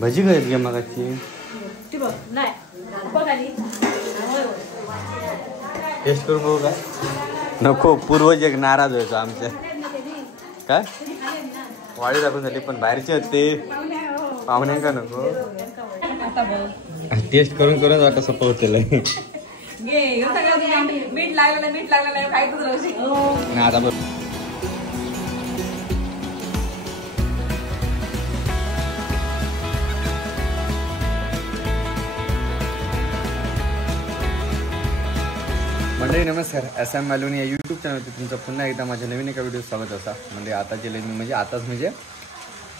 भजी खायची घ्या मगाची टेस्ट करून बघू का नको पूर्वज एक नाराज व्हायचो आमच्या काय वाडी दाखवून झाली पण बाहेरचे होते पाहुण्या का नको टेस्ट करून करून वाटत सोपं होतं मीठ लागलेलं काय तुझं आता बघ मंडळी नमस्कार SM मालवणी या यूट्यूब चॅनलवरती तुमचं पुन्हा एकदा माझ्या नवीन एका व्हिडिओ स्वागत असा म्हणजे आता गेले मी म्हणजे आताच म्हणजे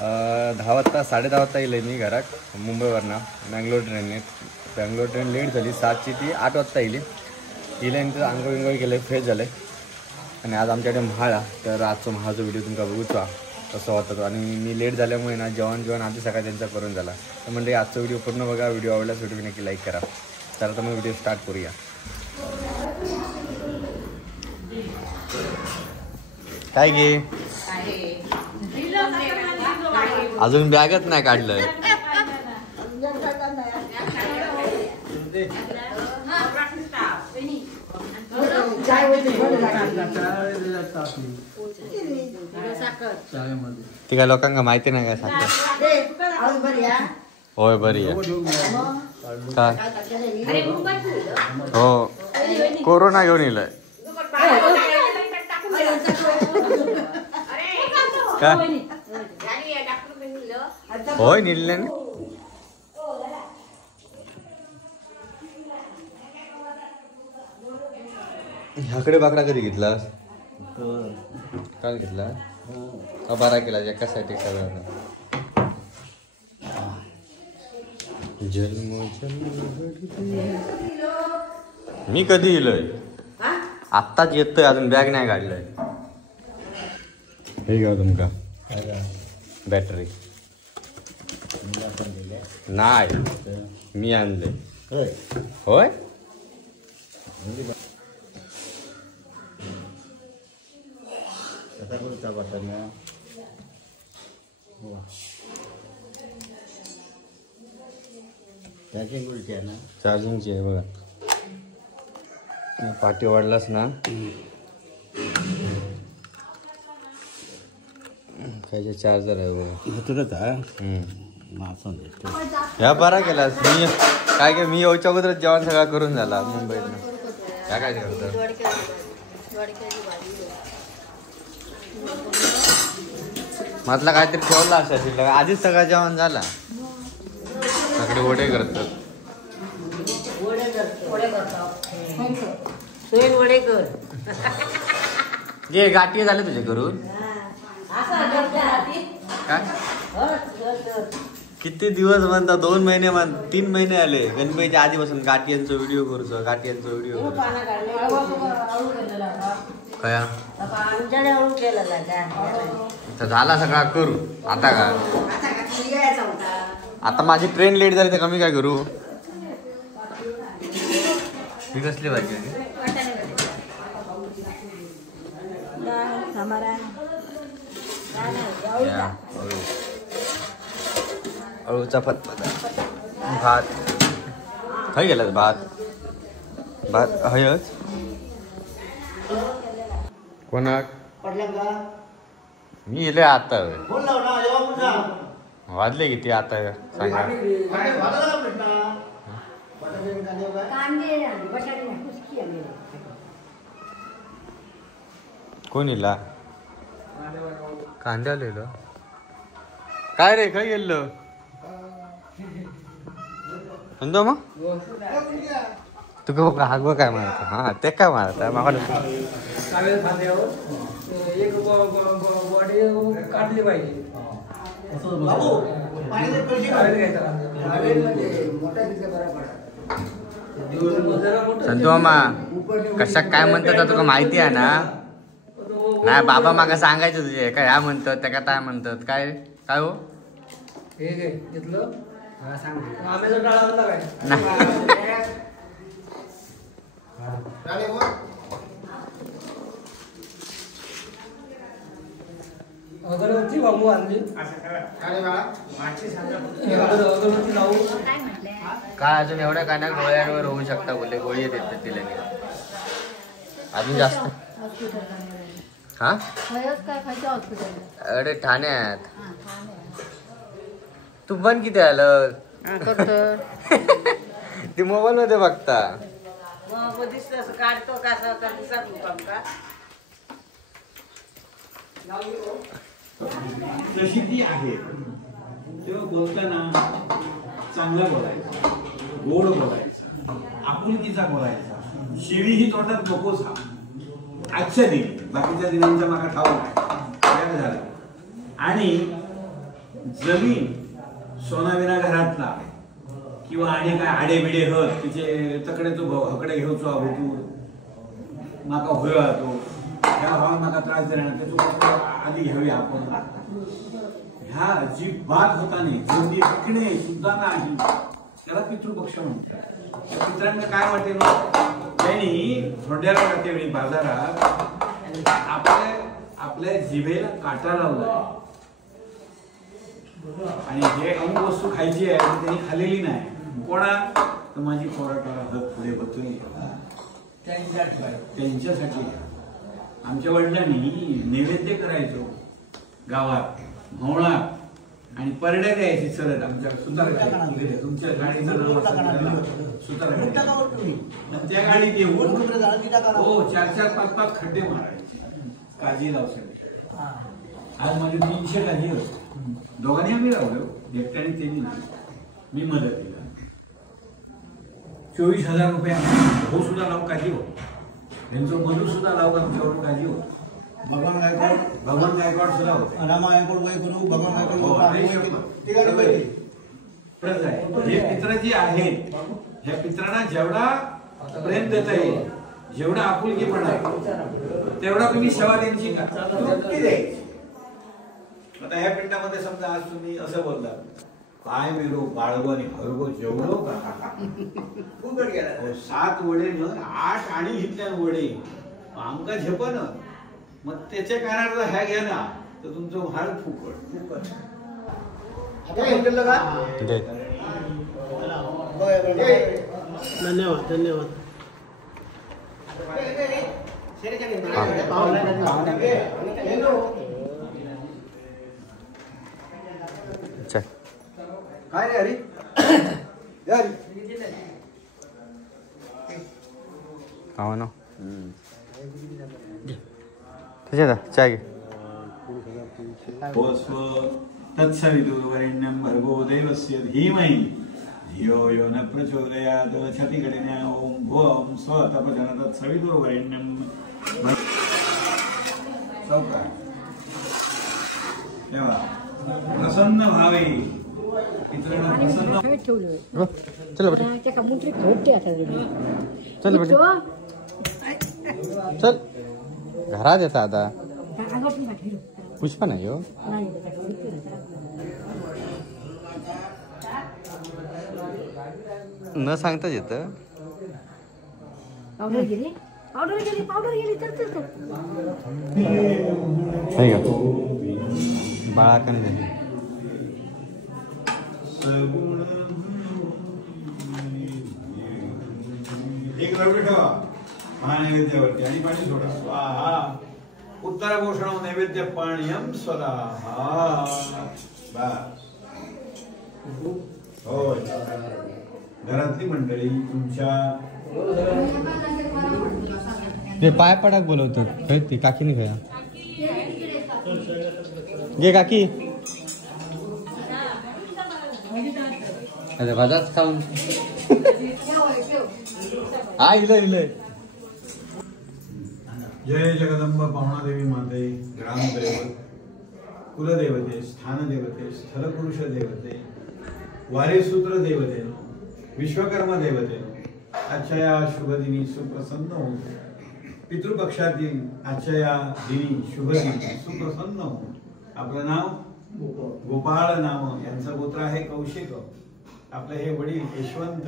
10 वाजता 10:30 वाजता येईल मी घरात मुंबईवरनं बँगलोर ट्रेन लेट झाली 7ची ती 8 वाजता येईल येईल्यानंतर आंघोळ विंगोळ केलं फ्रेश झालं आणि आज आमच्याकडे म्हाळा तर आजचा म्हाळाचा व्हिडिओ तुमचा बघूचा तसं होतं आणि मी लेट झाल्यामुळे ना जेवण आधी सकाळी त्यांचा करून झाला तर म्हणजे आजचा व्हिडिओ पूर्ण बघा व्हिडिओ आवडल्यास व्हिडिओ नक्की लाईक करा तर आता मग व्हिडिओ स्टार्ट करूया काय घे अजून बॅगच नाही काढलंय ती काय लोकांना माहिती नाही काय साखर होय बरी आहे काय हो कोरोना घेऊन येईल काय होय निघले ना ह्याकडे बाकडा कधी घेतलास काल घेतला का बारा केला एकासाठी सगळ्यांना मी कधी येलोय आत्ताच येतोय अजून बॅग नाही काढलंय हे घ्या तुमका बॅटरी नाही मी आणले होय चार्जिंगची आहे बघा पाठी वाढलास ना काय चार्जर आहे बघा ह्या बरा केलास मी काय काय मी येऊच्या अगोदर जेवण सगळं करून झाला मुंबईत काय करत म्हटलं काहीतरी ठेवला असेल आधीच सगळं जेवण झाला सगळे वडे करतात जे गाठी झाले तुझे करून काय किती दिवस म्हणता 2 महिने 3 महिने आले गणपतीच्या आधीपासून गाठीयांचा व्हिडिओ करूचो गाठीयांचा व्हिडिओ कया झाला सगळा करू आता का आता माझी ट्रेन लेट झाली तर कमी काय करू ही कसली भाजी अळूचा फतफत भात खाई गेलास भात हयच कोणाक मी येले आता वाजले किती आता सांगा कोण येला कांद्या लिहिलं काय रे काय गेलं म्हणतो मग तुका हागव काय मारत हा ते काय मारत काढली पाहिजे संतू मामा कशा काय म्हणतात तुका माहिती आहे ना नाही बाबा मागा सांगायचं तुझे काय ह्या म्हणतात त्या का काय म्हणतात काय काय हो हे घेतलं आम्ही डाळा काय अगरबत्ती बाबू आणली अगरबत्ती लावू. काय अजून एवढ्या कान्या गोळ्यांवर होऊ शकता बोलले, गोळी येते तिला अजून जास्त. हा अरे ठाण्यात तू पण किती आलं ते मोबाईल मध्ये बघता. काढतो कसा का जशी ती आहे तेव्हा बोलताना चांगला बोलायचा, गोड बोलायचा, आपुलकीचा बोलायचा, शिवी ही तोंडात नकोच. हा आजच्या दिनी, बाकीच्या दिनांचा मागा ठाऊक झाला. आणि जमीन सोनाविना घरातला किंवा आणि काय आडे बिडे हत तिचे तकडे तो हकडे घेऊचो आहो तू माका होय तो ह्या भावात माका त्रास देणार त्याचो आधी घ्यावी आपण. ह्या अजिबात होता नाही. जमिनी विकणे सुद्धा नाही, त्याला पितृपक्ष म्हणतात. त्या पित्रांना काय वाटेल त्यांनी थोड्याला वाटते वेळी बाजारात आपल्या जिभेला काटा लावलाय आणि हे अमुक वस्तू खायची आहे त्यांनी खाल्लेली नाही. कोणा तर माझी पोराटाला हत पुढे बघतोय त्यांच्यासाठी. आमच्या वडिलांनी नैवेद्य करायचो गावात भवणात आणि परड्या द्यायची सरळ आमच्या सुतार गाडी. तुमच्या गाडीचं नाव सुतार गाडी. त्या गाडीत येऊन हो 4-4, 5-5 खड्डे मारायचे काळजी लावसाठी. आज माझे 300 काळजी होते. दोघांनी आम्ही लावलो, एकट्याने त्यांनी नाही, मी मदतीला. 24,000 रुपये हो सुद्धा लावून काळजी हो, त्यांचं मधू सुद्धा लावून आमच्यावरून काळजी हो. भगवान गायकवाड सुद्धा होते. रामा गायकवाड वय गुरु भगवान गायकवाड. हे पित्र जी आहेत ह्या पित्रांना जेवढा प्रेम देता येईल, जेवढा आपुलकीपणा तेवढा तुम्ही सेवा त्यांची द्यायची. आता ह्या पिंडामध्ये समजा आज तुम्ही असं बोलला काय मेरो बाळगो आणि हरगो जेवढो का 7 वडे न 8 आणि घेतल्या वडे आमका झेपन मग त्याच्या कारणाला ह्या घ्या ना तर तुमचं भार फुकट. धन्यवाद धन्यवाद. काय रे हरी खावा ना चाय घे. तत्सवितुर्वरेण्यं भर्गो देवस्य धीमहि धियो यो न प्रचोदयात्. छतिकटिन्या ओम भुवं स्वतपजन तत्सवितुर्वरेण्यं प्रसन्न भावे पितरांना प्रसन्न. चल बेटा चल बेटा चल घरात येता आता पुष्पा नाही हो. न सांगताच येतं. बाळा का नाही एक रवडी ठेवा महानैवेद्यावरती आणि पाणी सोडा. स्वाहा. उत्तर पोषण नैवेद्य पाण्यम स्वदाहा. बस होय. घरातली मंडळी तुमच्या ते पाय पडाक बोलवतो ती काकीने खया घे काकी. अरे भाजाच खाऊन हा इलय. जय जगदंब पावणादेवी माते ग्रामदैवत कुलदेवते स्थानदेवते स्थलपुरुष देवते वारेसूत्र देवते विश्वकर्मा देवते आजच्या या शुभदिनी सुप्रसन्न होऊन पितृपक्षातील आजच्या या दिनी शुभदिनी सुप्रसन्न होऊन आपलं नाव गोपाळ नाम यांचं गोत्र आहे कौशिक. आपले हे वडील यशवंत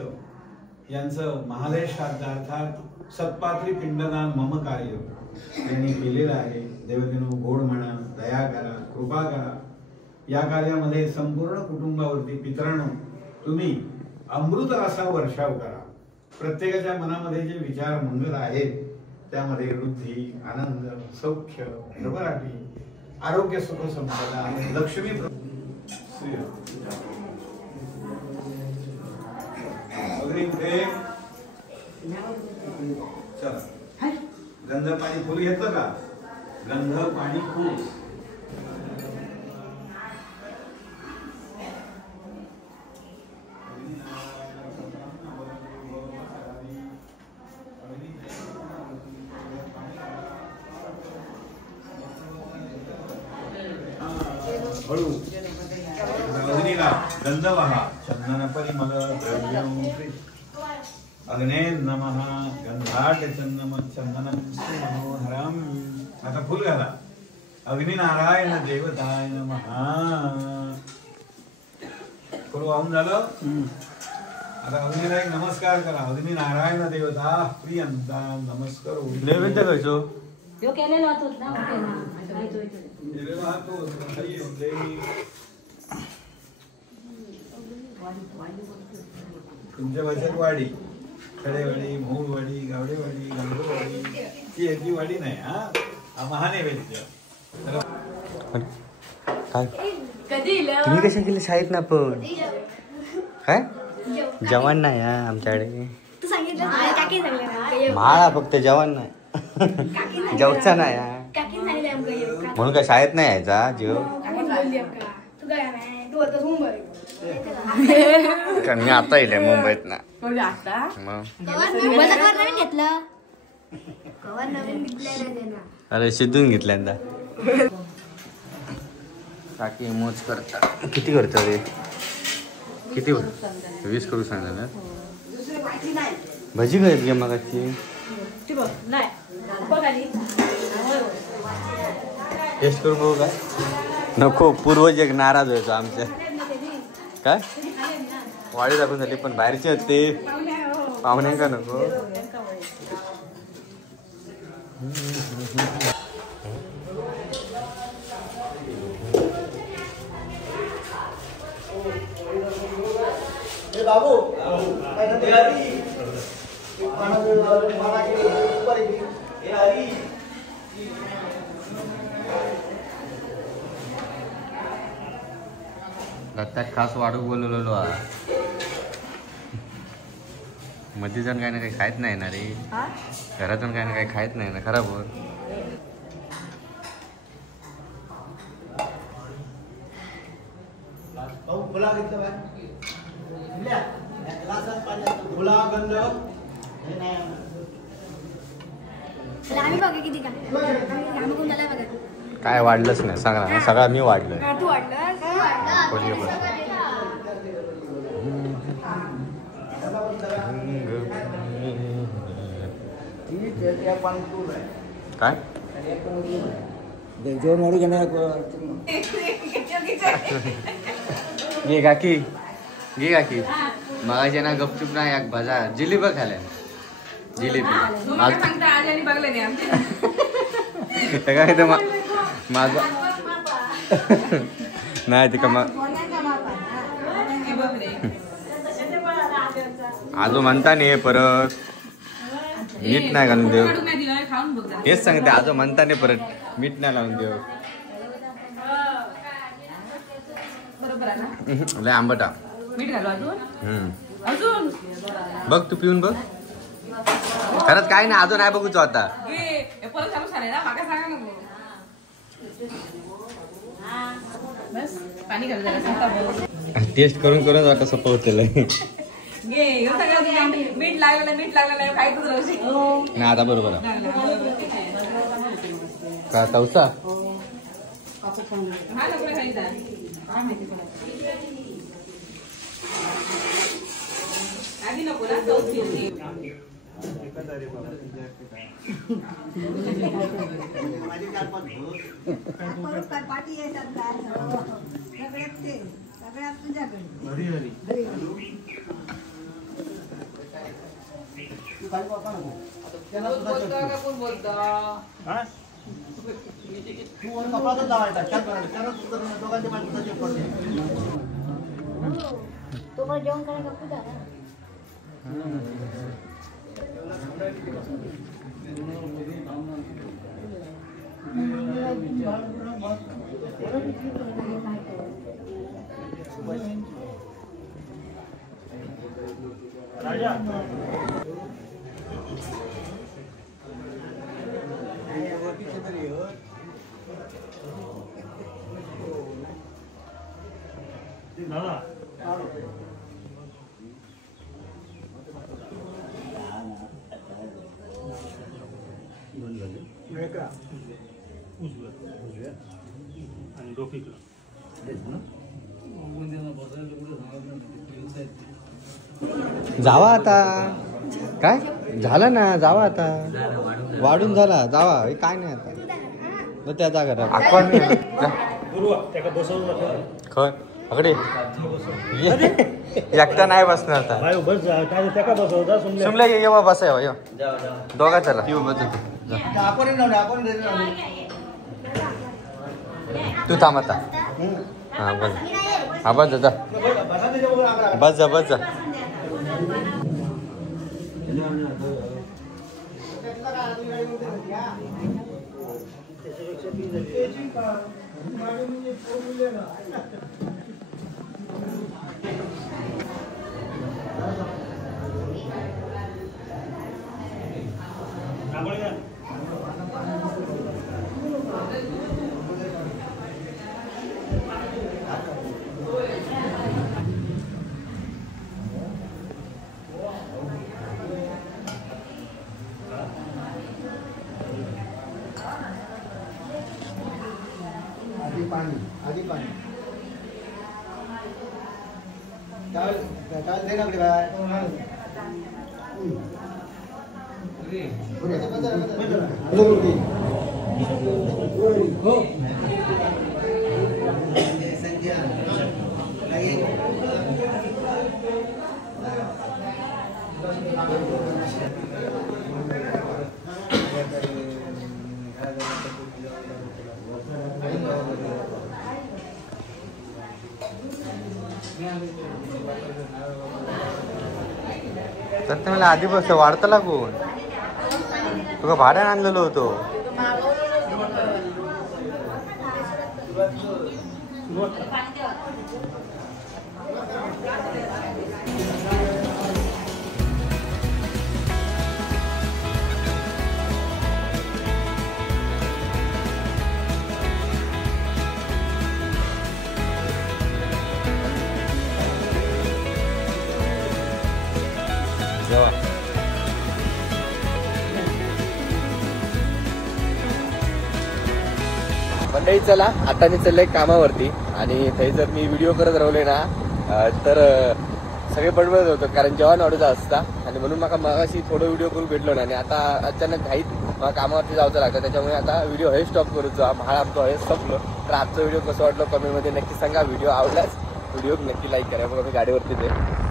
यांचं महालय श्राद्ध अर्थात सत्पात्री पिंडदान मम कार्य त्यांनी केलेलं आहे. देवतेनो गोड म्हणा, दया करा, कृपा करा. या कार्यामध्ये संपूर्ण कुटुंबावरती पितरांनो तुम्ही अमृत रसा वर्षाव करा. प्रत्येकाच्या मनामध्ये जे विचार मंगल आहेत त्यामध्ये वृद्धी, आनंद, सौख्य, भरभराटी, आरोग्य, सुख, संपदा, लक्ष्मी चला. गंध पाणी फुल घेतलं का? गंध पाणी फुल. हळू अग्नीला गंध वहा चंदन परिमल द्रव्यं अग्ने नमः गंधाट चंदन मनोहरम. आता फुल घाला. अग्नि नारायण देवताय नमः. फुल वाहून झालं. आता अग्नीला एक नमस्कार करा. अग्नि नारायण देवता प्रियंता नमस्कार. नैवेद्य खायचो यो केलेलो होतोच ना ओके ना तुमच्या भाषेत वाडी, खडेवाडी, मऊळवाडी, गावडेवाडी, गांगरवाडी ती याची वाडी नाही. हा महानैवेद्य. काय तुम्ही कशा केलं शाळेत ना? पण काय जेवण नाही हा आमच्याकडे. तू सांगितलं काकी सांगले माळा फक्त जेवण नाही. जेवचा नाही हा. काकी सांगितले आमका म्हणून काय शाळेत नाही यायचा जीव. काकी बोलली आमका तू काय नाही तू आता मुंबई कारण मी आता येईल मुंबईत ना. आता मग कवर नवीन घेतलं. कवर नवीन घेतलं. अरे शिजून घेतल्यांदा. काकी मोज करता. किती करता रे? किती 20 करू सांगा ना. भजी काय घे मगाची. टेस्ट करू बघू का? नको. पूर्वज एक नाराज व्हायचो आमच्या. काय वाडी दाखवून झाली पण बाहेरचे आहेत ते पाहुणे का नको. बाबू दत्तात खास वाढू बोलवलेलो. मध्ये जण काही ना काही खायत नाही ना रे. घरातून काही ना काही खायत नाही ना. खराब होत. फुला घेतलं फुला गंध आम्ही बघा किती आम्ही कोणाला बघा काय वाढलंच नाही. सांगा ना. सगळा मी वाढलं. तू वाटलं काय जेवण घेणार घे काकी. घे काकी. मगाशी ना गपचूप ना एक भजा जिलेबी खाल्या. जिलेबी काय ते माझा नाही ते का आजो म्हणता नाही परत मीठ नाही घालून देऊ. हेच सांगते आजो म्हणता नाही परत मीठ नाही लावून देऊ. लय आंबटा. मीठ घालू अजून बघ तू पिऊन बघ. खरंच काय नाही अजून नाही बघूच आता. परत चालू झालंय ना मागा सांगा नको. बस पाणी घालू जरा. टेस्ट करून करून आता सोपं होतं. घे मीठ लागलं नाही काय तुझं नाही आता बरोबर का तवसा. हा नको खायचा. आधी नको ना चौथी. पाठी येतात सगळ्यात ते सगळ्यात तुझ्याकडे हरी हरी बोलता का कोण बोलता. तू वर कपाळातच लावायचा छान करायचं त्यानंतर दोघांचे माणसं चेक पडते तो पण जेवण करायला कपडे झाला राजा आणि डोकीकडं जावा आता काय झालं ना जावा आता वाढून झाला जावा हे काय नाही आता मग त्या जागा खर अकडे एकटा नाही बसणार आता सुमल्या ये बा बसा ये दोघा चला येऊ बस तू थांब आता हा बस हा बस जा बस जा बस जा आधी पाणी काय दे ना काय तर ते मला आधी बसतं वाढतं लागून तुला भाड्याने आणलेलो होतो मंडळी. चला आता मी चाललोय कामावरती आणि ते जर मी व्हिडिओ करत राहिले ना तर सगळे बडबडत होतो कारण जेवण ऑर्डरचा असता आणि म्हणून मला मगाशी थोडं व्हिडिओ करून भेटलो ना आणि आता अचानक घाईत मला कामावरती जायचं लागतं त्याच्यामुळे आता व्हिडिओ हे स्टॉप करूचा भाडा आमचं हे संपलो. तर आजचा व्हिडिओ कसं वाटलं कमेंटमध्ये नक्की सांगा. व्हिडिओ आवडलाच व्हिडिओ नक्की लाईक करा. बघा मी गाडीवरतीच आहे.